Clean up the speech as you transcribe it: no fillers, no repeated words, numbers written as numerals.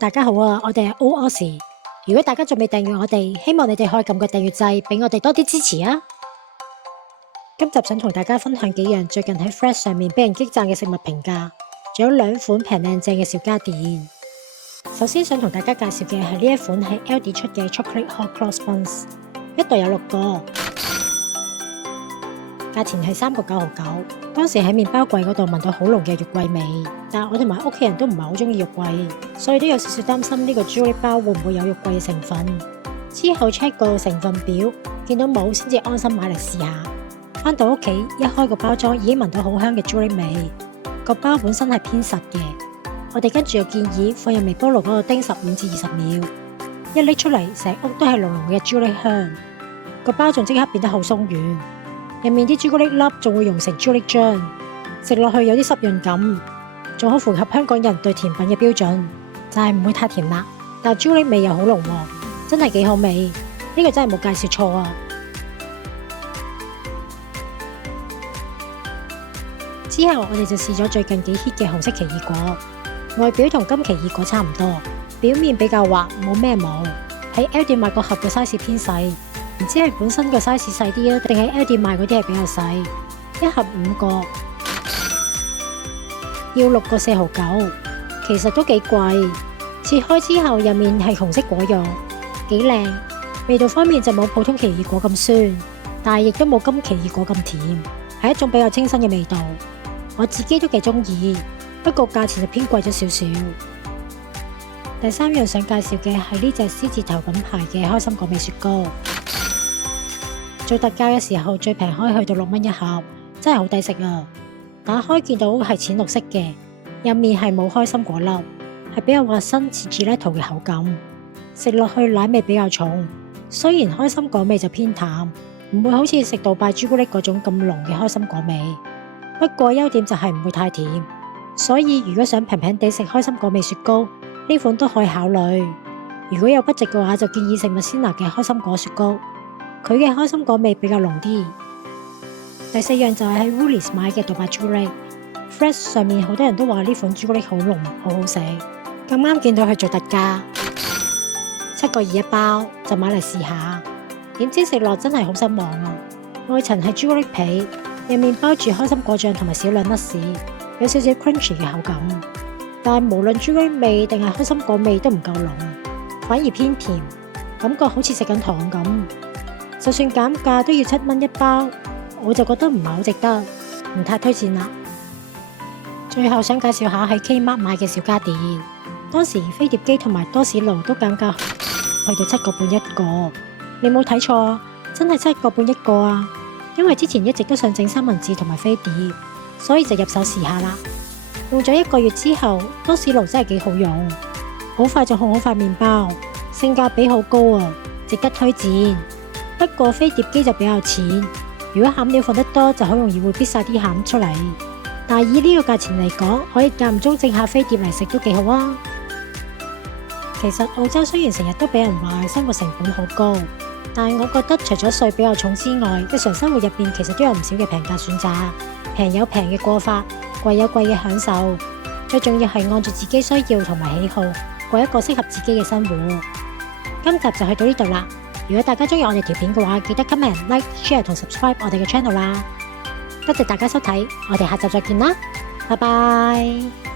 大家好啊！我哋係 OOS。如果大家仲未訂閱我哋，希望你哋可以撳個訂閱掣，俾我哋多啲支持啊！今集想同大家分享幾樣最近喺 Threads 上面俾人激讚嘅食物評價，仲有兩款平靚正嘅小家電。首先想同大家介紹嘅係呢一款喺 Aldi 出嘅 Chocolate Hot Cross Buns，一袋有6個，價錢係3.99。當時喺麵包櫃嗰度聞到好濃嘅肉桂味，但我同埋屋企人都唔係好中意肉桂，所以都有少少擔心呢個朱古力包會唔會有肉桂嘅成分。之後 check 個成分表，見到冇先至安心買嚟試下。返到屋企一開個包裝已經聞到好香嘅朱古力味。個包本身係偏實嘅，我哋跟住又建議放入微波爐嗰度叮15至20秒，一拎出嚟成屋都係濃濃嘅朱古力香。個包仲即刻變得好鬆軟。入面啲朱古力粒仲會溶成朱古力漿，食落去有啲濕潤感，仲好符合香港人對甜品嘅標準，就係唔會太甜辣，但朱古力味又好濃喎，真係幾好味。呢個真係冇介紹錯啊！之後我哋就試咗最近幾 hit 嘅紅色奇異果，外表同金奇異果差唔多，表面比較滑，冇咩毛。喺 Aldi 買個盒嘅 size 偏細。唔知係本身個 size 細啲啊，定係 Aldi 賣嗰啲係比較細。一盒5個，要6個4.9，其實都幾貴。切開之後入面係紅色果肉，幾靚。味道方面就冇普通奇異果咁酸，但係亦都冇金奇異果咁甜，係一種比較清新嘅味道。我自己都幾中意，不過價錢就偏貴咗少少。第3樣想介紹嘅係呢隻獅字頭品牌嘅開心果味雪糕。做特價嘅時候最平可以去到6蚊一盒，真係好抵食啊！打開見到係淺綠色嘅，入面係冇開心果粒，係比較滑身似 Gelato 嘅口感，食落去奶味比較重。雖然開心果味就偏淡，唔會好似食杜拜朱古力嗰種咁濃嘅開心果味，不過優點就係唔會太甜，所以如果想平平地食開心果味雪糕，呢款都可以考慮。如果有budget嘅話，就建議食麥仙娜嘅開心果雪糕。佢嘅開心果味比較濃啲。第4樣就係喺 Woolies 買嘅杜拜朱古力 ，Threads 上面好多人都話呢款朱古力好濃，好好食。咁啱見到佢做特價，7.2一包，就買嚟試下。點知食落真係好失望啊！外層係朱古力皮，入面包住開心果醬同埋少量 nuts，有少少 crunchy 嘅口感。但無論朱古力味定係開心果味都唔夠濃，反而偏甜，感覺好似食緊糖咁。就算減價都要7蚊一包，我就覺得唔係好值得，唔太推薦啦。最後想介紹下喺 Kmart 買嘅小家電，當時飛碟機同埋多士爐都減價去到7.5一個，你冇睇錯啊，真係7.5一個啊！因為之前一直都想整三文治同埋飛碟，所以就入手試下啦。用咗1個月之後，多士爐真係幾好用，好快就烘好塊麵包，性價比好高啊，值得推薦。不過飛碟機就比較淺，如果餡料放得多就好容易會逼晒啲餡出嚟。但係以呢個價錢嚟講，可以間唔中整下飛碟嚟食都幾好啊。其實澳洲雖然成日都俾人話生活成本好高，但係我覺得除咗稅比較重之外，日常生活入邊其實都有唔少嘅平價選擇，平有平嘅過法，貴有貴嘅享受。最重要係按住自己需要同埋喜好，過一個適合自己嘅生活。今集就去到呢度啦。如果大家中意我哋條片嘅話，記得 comment、like、share 同 subscribe 我哋嘅 channel 啦。多謝大家收睇，我哋下集再見啦，拜拜。